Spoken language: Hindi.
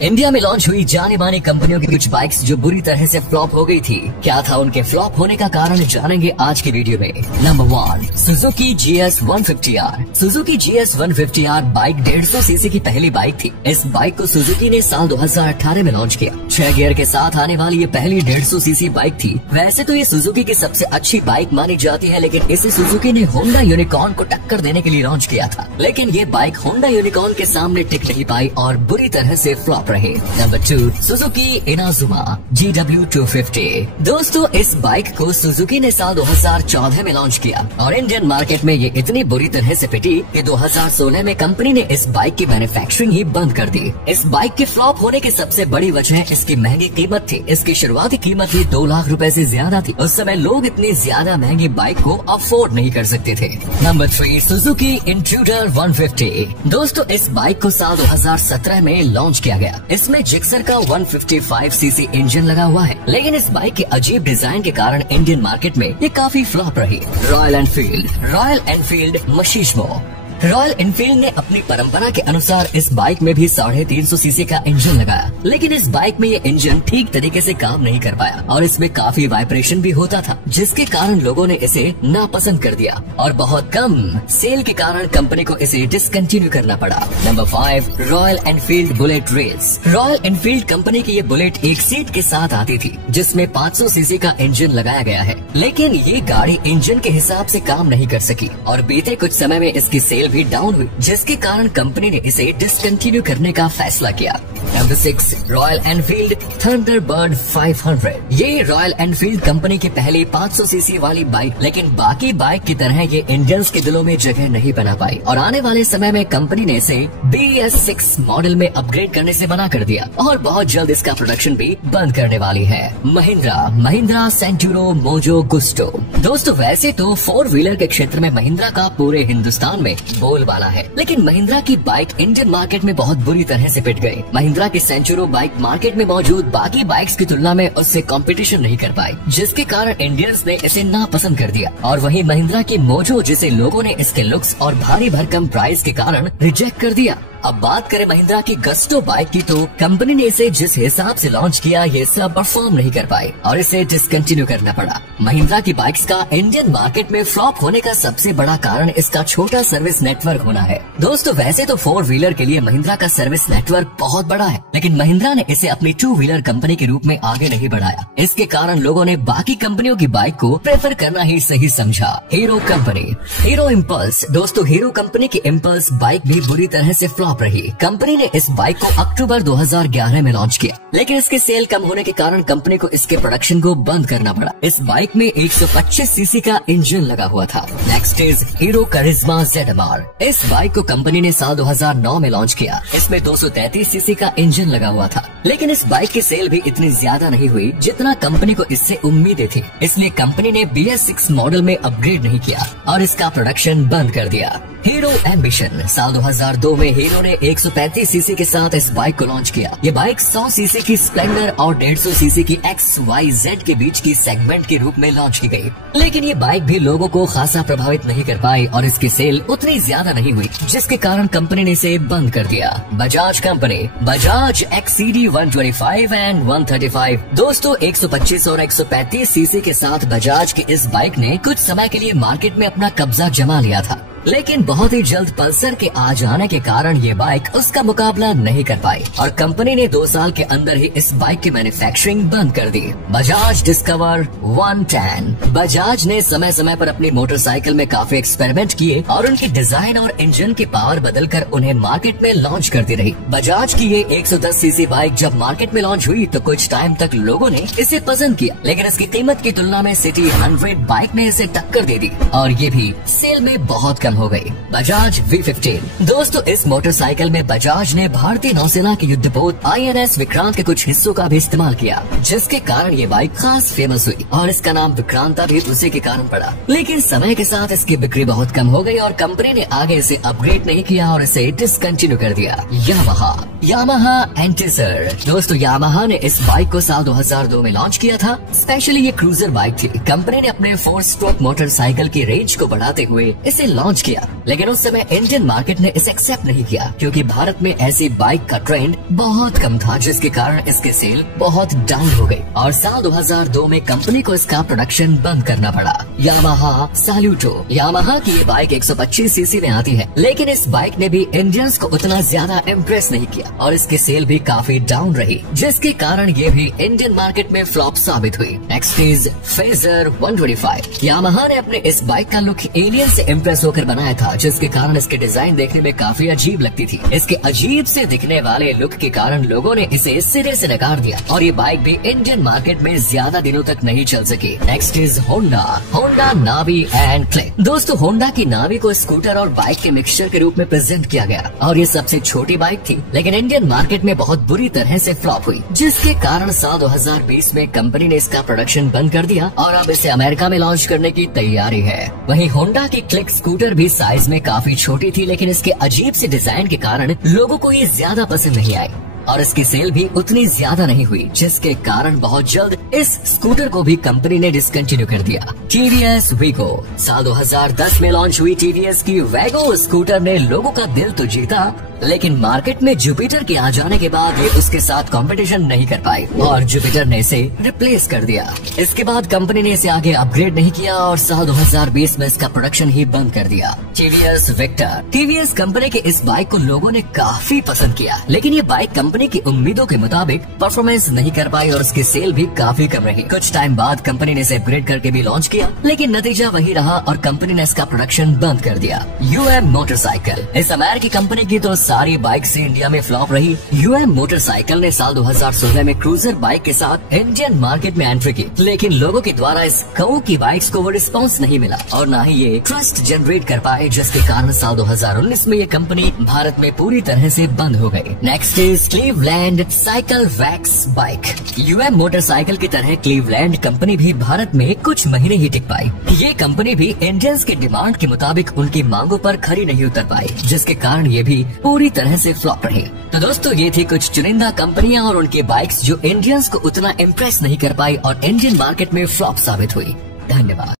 इंडिया में लॉन्च हुई जाने मानी कंपनियों की कुछ बाइक्स जो बुरी तरह से फ्लॉप हो गई थी। क्या था उनके फ्लॉप होने का कारण, जानेंगे आज की वीडियो में। Number 1, Suzuki GS 150R। Suzuki GS 150R bike 150 CC की पहली बाइक थी। इस बाइक को सुजुकी ने साल 2018 में लॉन्च किया। 6 गियर के साथ आने वाली ये पहली 150 सीसी बाइक थी। वैसे तो ये सुजुकी की सबसे अच्छी बाइक मानी जाती है, लेकिन इसे सुजुकी ने होंडा यूनिकॉर्न को टक्कर देने के लिए लॉन्च किया था। लेकिन ये बाइक होंडा यूनिकॉर्न के सामने टिक नहीं पाई और बुरी तरह से फ्लॉप रहे। Number 2, Suzuki Inazuma GW 250। दोस्तों, इस बाइक को सुजुकी ने साल 2014 में लॉन्च किया और इंडियन मार्केट में ये इतनी बुरी तरह से पिटी कि 2016 में कंपनी ने इस बाइक की मैन्युफैक्चरिंग ही बंद कर दी। इस बाइक के फ्लॉप होने की सबसे बड़ी वजह इसकी महंगी कीमत थी। इसकी शुरुआती कीमत ही 2 लाख रुपए से ज्यादा थी। उस समय लोग इतनी ज्यादा महंगी बाइक को अफोर्ड नहीं कर सकते थे। Number 3, Suzuki intruder 150। दोस्तों, इस बाइक को साल 2017 में लॉन्च किया गया। इसमें जिक्सर का 155 सीसी इंजन लगा हुआ है, लेकिन इस बाइक के अजीब डिजाइन के कारण इंडियन मार्केट में ये काफी फ्लॉप रही। Royal Enfield Machismo. Royal Enfield ने अपनी परंपरा के अनुसार इस बाइक में भी 350 सीसी का इंजन लगाया, लेकिन इस बाइक में ये इंजन ठीक तरीके से काम नहीं कर पाया और इसमें काफी वाइब्रेशन भी होता था, जिसके कारण लोगों ने इसे नापसंद कर दिया और बहुत कम सेल के कारण कंपनी को इसे डिसकंटिन्यू करना पड़ा। Number 5, Royal Enfield Bullet race. Royal Enfield company की ये बुलेट एक सीट के साथ आती थी, जिसमें 500 सीसी का इंजन लगाया गया है, लेकिन ये गाड़ी इंजन के हिसाब से काम नहीं कर सकी और बीते कुछ समय में इसकी सेल भी डाउन हुई, जिसके कारण कंपनी ने इसे डिसकंटिन्यू करने का फैसला किया। Number 6, royal Enfield Thunderbird 500। ये रॉयल एनफील्ड कंपनी की पहली 500 सीसी वाली बाइक, लेकिन बाकी बाइक की तरह ये इंडियंस के दिलों में जगह नहीं बना पाई और आने वाले समय में कंपनी ने इसे BS6 मॉडल में अपग्रेड करने से मना कर दिया और बहुत जल्द इसका प्रोडक्शन भी बंद करने वाली है। Mahindra Centuro Mojo Gusto. दोस्तों, वैसे तो 4 व्हीलर के क्षेत्र में महिंद्रा का पूरे हिंदुस्तान में बोलबाला है, लेकिन महिंद्रा की बाइक इंडियन मार्केट में बहुत बुरी तरह से पिट गई। महिंद्रा की सेंचुरो बाइक मार्केट में मौजूद बाकी बाइक्स की तुलना में उससे कंपटीशन नहीं कर पाई, जिसके कारण इंडियंस ने इसे नापसंद कर दिया। और वहीं महिंद्रा की मोजो, जिसे लोगों ने इसके लुक्स और भारी भरकम प्राइस के कारण रिजेक्ट कर दिया। अब बात करें महिंद्रा की गस्टो बाइक की, तो कंपनी ने इसे जिस हिसाब से लॉन्च किया ये सब परफॉर्म नहीं कर पाई और इसे डिसकंटिन्यू करना पड़ा। महिंद्रा की बाइक्स का इंडियन मार्केट में फ्लॉप होने का सबसे बड़ा कारण इसका छोटा सर्विस नेटवर्क होना है। दोस्तों, वैसे तो 4 व्हीलर के लिए महिंद्रा का सर्विस नेटवर्क बहुत बड़ा है, लेकिन महिंद्रा ने इसे अपनी 2 व्हीलर कंपनी के रूप में आगे नहीं बढ़ाया। इसके कारण लोगों ने बाकी कंपनियों की बाइक को प्रेफर करना ही सही समझा। Hero company, hero impulse. दोस्तों, हीरो कंपनी की इम्पल्स बाइक भी बुरी तरह से फ्लॉप रही। कंपनी ने इस बाइक को अक्टूबर 2011 में लॉन्च किया, लेकिन इसके सेल कम होने के कारण कंपनी को इसके प्रोडक्शन को बंद करना पड़ा। इस बाइक में 125 सीसी का इंजन लगा हुआ था। Next is Hero Karizma ZMR। इस बाइक को कंपनी ने साल 2009 में लॉन्च किया। इसमें 233 सीसी का इंजन लगा हुआ था, लेकिन इस बाइक की सेल भी इतनी ज्यादा नहीं हुई जितना कंपनी को इससे उम्मीदें थी। इसलिए कंपनी ने BS6 मॉडल में अपग्रेड नहीं किया और इसका प्रोडक्शन बंद कर दिया। Hero ambition. साल 2002 में हीरो ने 135 सीसी के साथ इस बाइक को लॉन्च किया। ये बाइक 100 सीसी की स्प्लेंडर और 150 सीसी की XYZ के बीच की सेगमेंट के रूप में लॉन्च की गई, लेकिन ये बाइक भी लोगों को खासा प्रभावित नहीं कर पाई और इसकी सेल उतनी ज्यादा नहीं हुई, जिसके कारण कंपनी ने इसे बंद कर दिया। Bajaj company, Bajaj XCD 125 and 135। दोस्तों, 125 और 135 सीसी के साथ बजाज की इस बाइक ने कुछ समय के लिए मार्केट में अपना कब्जा जमा लिया था, लेकिन बहुत ही जल्द पल्सर के आ जाने के कारण ये बाइक उसका मुकाबला नहीं कर पाई और कंपनी ने 2 साल के अंदर ही इस बाइक की मैन्युफैक्चरिंग बंद कर दी। बजाज डिस्कवर 110। बजाज ने समय समय पर अपनी मोटरसाइकिल में काफी एक्सपेरिमेंट किए और उनकी डिजाइन और इंजन की पावर बदलकर उन्हें मार्केट में लॉन्च करती रही। बजाज की ये 110 सीसी बाइक जब मार्केट में लॉन्च हुई तो कुछ टाइम तक लोगों ने इसे पसंद किया, लेकिन इसकी कीमत की तुलना में सिटी 100 बाइक ने इसे टक्कर दे दी और ये भी सेल में बहुत हो गई। बजाज V15। दोस्तों, इस मोटरसाइकिल में बजाज ने भारतीय नौसेना के युद्धपोत INS विक्रांत के कुछ हिस्सों का भी इस्तेमाल किया, जिसके कारण ये बाइक खास फेमस हुई और इसका नाम विक्रांता भी उसी के कारण पड़ा। लेकिन समय के साथ इसकी बिक्री बहुत कम हो गई और कंपनी ने आगे इसे अपग्रेड नहीं किया और इसे डिसकंटिन्यू कर दिया। यामाहा एंटेसर। दोस्तों, यामाहा ने इस बाइक को साल 2002 में लॉन्च किया था। स्पेशली ये क्रूजर बाइक थी। कंपनी ने अपने 4 स्ट्रोक मोटरसाइकिल की रेंज को बढ़ाते हुए इसे लॉन्च किया, लेकिन उस समय इंडियन मार्केट ने इसे एक्सेप्ट नहीं किया क्योंकि भारत में ऐसी बाइक का ट्रेंड बहुत कम था, जिसके कारण इसके सेल बहुत डाउन हो गई और साल 2002 में कंपनी को इसका प्रोडक्शन बंद करना पड़ा। यामाहा सैल्यूटो। यामाहा की ये बाइक 125 सीसी में आती है, लेकिन इस बाइक ने भी इंडियंस को उतना ज्यादा इम्प्रेस नहीं किया और इसकी सेल भी काफी डाउन रही, जिसके कारण ये भी इंडियन मार्केट में फ्लॉप साबित हुई। Next is phasor 125। यामाहा ने अपने इस बाइक का लुक एलियन से इम्प्रेस होकर बनाया था, जिसके कारण इसके डिजाइन देखने में काफी अजीब लगती थी। इसके अजीब से दिखने वाले लुक के कारण लोगों ने इसे सिरे से नकार दिया और ये बाइक भी इंडियन मार्केट में ज्यादा दिनों तक नहीं चल सकी। Next is Honda. Honda Navi and click. दोस्तों, होंडा की नावी को स्कूटर और बाइक के मिक्सचर के रूप में प्रेजेंट किया गया और ये सबसे छोटी बाइक थी, लेकिन इंडियन मार्केट में बहुत बुरी तरह से फ्लॉप हुई, जिसके कारण साल 2020 में कंपनी ने इसका प्रोडक्शन बंद कर दिया और अब इसे अमेरिका में लॉन्च करने की तैयारी है। वहीं होंडा की क्लिक स्कूटर भी साइज में काफी छोटी थी, लेकिन इसके अजीब से डिजाइन के कारण लोगों को ये ज्यादा पसंद नहीं आई और इसकी सेल भी उतनी ज्यादा नहीं हुई, जिसके कारण बहुत जल्द इस स्कूटर को भी कंपनी ने डिसकंटिन्यू कर दिया। TVS Wego. साल 2010 में लॉन्च हुई टीवीएस की वैगो स्कूटर ने लोगों का दिल तो जीता, लेकिन मार्केट में जुपिटर के आ जाने के बाद ये उसके साथ कंपटीशन नहीं कर पाई और जुपिटर ने इसे रिप्लेस कर दिया। इसके बाद कंपनी ने इसे आगे अपग्रेड नहीं किया और साल 2020 में इसका प्रोडक्शन ही बंद कर दिया। TVS Victor. टीवीएस कंपनी के इस बाइक को लोगों ने काफी पसंद किया, लेकिन ये बाइक कंपनी की उम्मीदों के मुताबिक परफॉर्मेंस नहीं कर पाई और इसकी सेल भी काफी कम रही। कुछ टाइम बाद कंपनी ने इसे अपग्रेड करके भी लॉन्च किया, लेकिन नतीजा वही रहा और कंपनी ने इसका प्रोडक्शन बंद कर दिया। UM motorcycle. इस अमेरिकी कंपनी की तो सारी बाइक से इंडिया में फ्लॉप रही। यूएम मोटरसाइकिल ने साल 2016 में क्रूजर बाइक के साथ इंडियन मार्केट में एंट्री की, लेकिन लोगों के द्वारा इस कऊ की बाइक्स को वो रिस्पांस नहीं मिला और न ही ये ट्रस्ट जनरेट कर पाए, जिसके कारण साल 2019 में ये कंपनी भारत में पूरी तरह से बंद हो गई। Next is Cleveland cycle wax bike. UM motorcycle की तरह क्लीवलैंड कंपनी भी भारत में कुछ महीने ही टिक पाई। ये कंपनी भी इंडियंस के डिमांड के मुताबिक उनकी मांगों पर खरी नहीं उतर पाई, जिसके कारण ये भी पूरी तरह से फ्लॉप रही। तो दोस्तों, ये थी कुछ चुनिंदा कंपनियां और उनके बाइक्स जो इंडियंस को उतना इम्प्रेस नहीं कर पाई और इंडियन मार्केट में फ्लॉप साबित हुई। धन्यवाद।